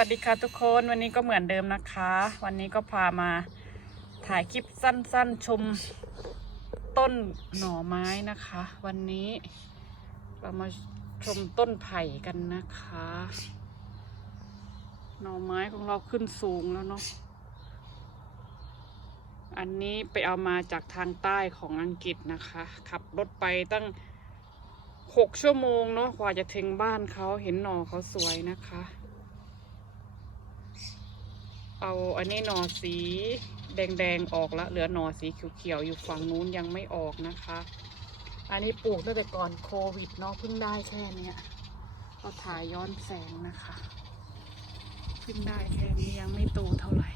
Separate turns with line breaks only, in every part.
วัสดีค่ะทุกคนวันนี้ก็เหมือนเดิมนะคะ วันนี้ก็พามาถ่ายคลิปสั้นๆชมต้นหน่อไม้นะคะ วันนี้เรามาชมต้นไผ่กันนะคะ หน่อไม้ของเราขึ้นสูงแล้วเนาะอันนี้ไปเอามาจากทางใต้ของอังกฤษนะคะ ขับรถไปตั้งหกชั่วโมงเนาะกว่าจะถึงบ้านเขาเห็นหน่อเขาสวยนะคะ เอาอันนี้หน่อสีแดงๆออกแล้วเหลือหน่อสีเขียวๆอยู่ฝั่งนู้นยังไม่ออกนะคะ อันนี้ปลูกตั้งแต่ก่อนโควิดเนาะเพิ่งได้แค่นี้ก็ถ่ายย้อนแสงนะคะเพิ่งได้แค่นี้ยังไม่โตเท่าไหร่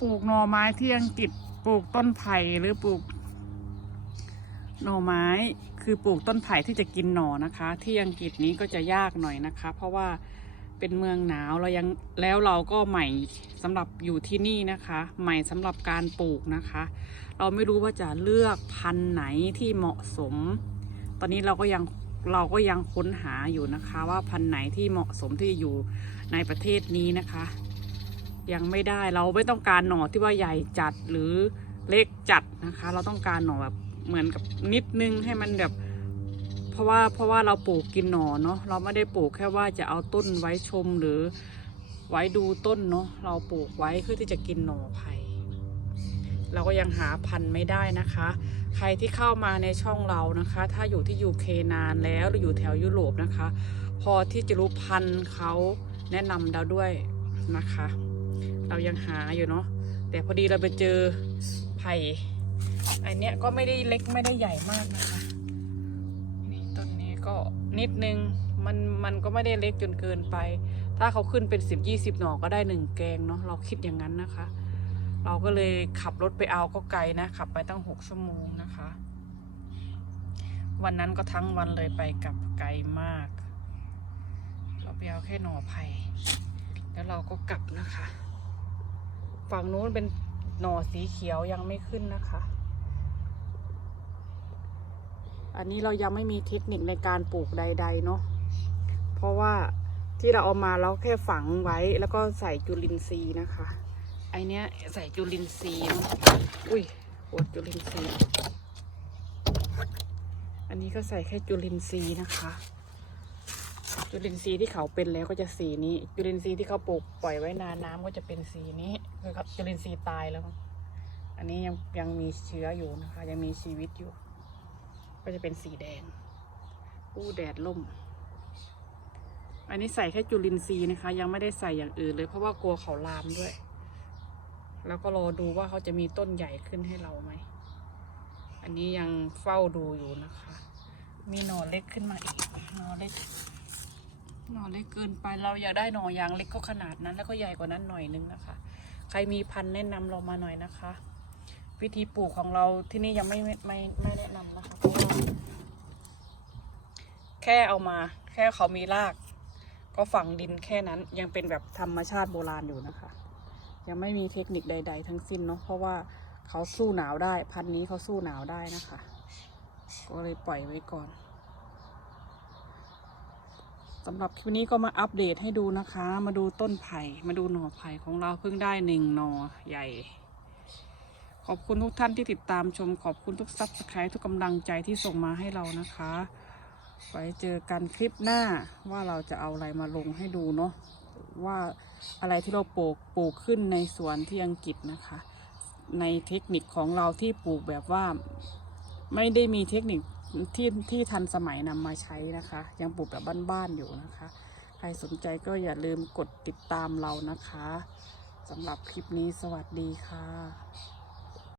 ปลูกหน่อไม้ที่อังกฤษปลูกต้นไผ่หรือปลูก หน่อไม้คือปลูกต้นไผ่ที่จะกินหน่อนะคะ ที่อังกฤษนี้ก็จะยากหน่อยนะคะ เพราะว่าเป็นเมืองหนาวเรายังแล้วเราก็ใหม่สำหรับอยู่ที่นี่นะคะ ใหม่สำหรับการปลูกนะคะ เราไม่รู้ว่าจะเลือกพันธุ์ไหนที่เหมาะสม ตอนนี้เราก็ยังเราก็ยังค้นหาอยู่นะคะ ว่าพันธุ์ไหนที่เหมาะสมที่จะอยู่ในประเทศนี้นะคะ ยังไม่ได้เราไม่ต้องการหน่อที่ว่าใหญ่จัดหรือเล็กจัดนะคะ เราต้องการหน่อแบบ เหมือนกับนิดนึงให้มันแบบ เพราะว่าเพราะว่าเราปลูกกินหน่อเนาะเราไม่ได้ปลูกแค่ว่าจะเอาต้นไว้ชมหรือไว้ดูต้นเนาะเราปลูกไว้เพื่อที่จะกินหน่อไผ่เราก็ยังหาพันธุ์ไม่ได้นะคะ ใครที่เข้ามาในช่องเรานะคะ ถ้าอยู่ที่ยูเคนานแล้วหรืออยู่แถวยุโรปนะคะ พอที่จะรู้พันธุ์เขาแนะนำเราด้วยนะคะ เรายังหาอยู่เนาะแต่พอดีเราไปเจอไผ่ อันเนี้ยก็ไม่ได้เล็กไม่ได้ใหญ่มากนะคะนี่ต้นนี้ก็นิดนึงมันมันก็ไม่ได้เล็กจนเกินไป ถ้าเขาขึ้นเป็นสิบยี่สิบหน่อก็ได้หนึ่งแกงเนาะเราคิดอย่างนั้นนะคะ เราก็เลยขับรถไปเอาก็ไกลนะขับไปตั้งหกชั่วโมงนะคะ วันนั้นก็ทั้งวันเลยไปกลับไกลมาก เราไปเอาแค่หน่อไผ่แล้วเราก็กลับนะคะ ฝั่งนู้นเป็นหน่อสีเขียวยังไม่ขึ้นนะคะ อันนี้เรายังไม่มีเทคนิคในการปลูกใด ๆ เนาะเพราะว่าที่เราเอามาเราแค่ฝังไว้แล้วก็ใส่จุลินทรีย์นะคะไอเนี้ยใส่จุลินทรีย์เนอะอุ้ยปวดจุลินทรีย์อันนี้ก็ใส่แค่จุลินทรีย์นะคะ จุลินทรีย์ที่เขาเป็นแล้วก็จะสีนี้ จุลินทรีย์ที่เขาปลูกปล่อยไว้นานน้ำก็จะเป็นสีนี้คือจุลินทรีย์ตายแล้ว อันนี้ยังยังมีเชื้ออยู่นะคะ ยังมีชีวิตอยู่ ก็จะเป็นสีแดงอู้แดดล่ม อันนี้ใส่แค่จุลินทรีย์นะคะ ยังไม่ได้ใส่อย่างอื่นเลย เพราะว่ากลัวเขาลามด้วย แล้วก็รอดูว่าเขาจะมีต้นใหญ่ขึ้นให้เราไหม อันนี้ยังเฝ้าดูอยู่นะคะ มีหน่อเล็กขึ้นมาอีกหน่อเล็กหน่อเล็กเกินไปเราอยากได้หน่อยางเล็กก็ขนาดนั้น แล้วก็ใหญ่กว่านั้นหน่อยนึงนะคะ ใครมีพันธุ์แนะนำเรามาหน่อยนะคะ วิธีปลูกของเราที่นี่ยังไม่ไม่ไม่ไม่แนะนำนะคะเพราะว่าแค่เอามา แค่เขามีราก ก็ฝังดินแค่นั้นยังเป็นแบบธรรมชาติโบราณอยู่นะคะ ยังไม่มีเทคนิคใด ๆ ทั้งสิ้นเนาะเพราะว่าเขาสู้หนาวได้ พันนี้เขาสู้หนาวได้นะคะ ก็เลยปล่อยไว้ก่อนสำหรับคลิปนี้ก็มาอัปเดตให้ดูนะคะ มาดูต้นไผ่ มาดูหน่อไผ่ของเราเพิ่งได้หนึ่งหน่อใหญ่ ขอบคุณทุกท่านที่ติดตามชม ขอบคุณทุกซับสไครต์ทุกกำลังใจที่ส่งมาให้เรานะคะ ไว้เจอกันคลิปหน้าว่าเราจะเอาอะไรมาลงให้ดูเนาะว่าอะไรที่เราปลูกปลูกขึ้นในสวนที่อังกฤษนะคะ ในเทคนิคของเราที่ปลูกแบบว่าไม่ได้มีเทคนิคที่ที่ทันสมัยนำมาใช้นะคะ ยังปลูกแบบบ้านๆอยู่นะคะ ใครสนใจก็อย่าลืมกดติดตามเรานะคะสำหรับคลิปนี้สวัสดีค่ะ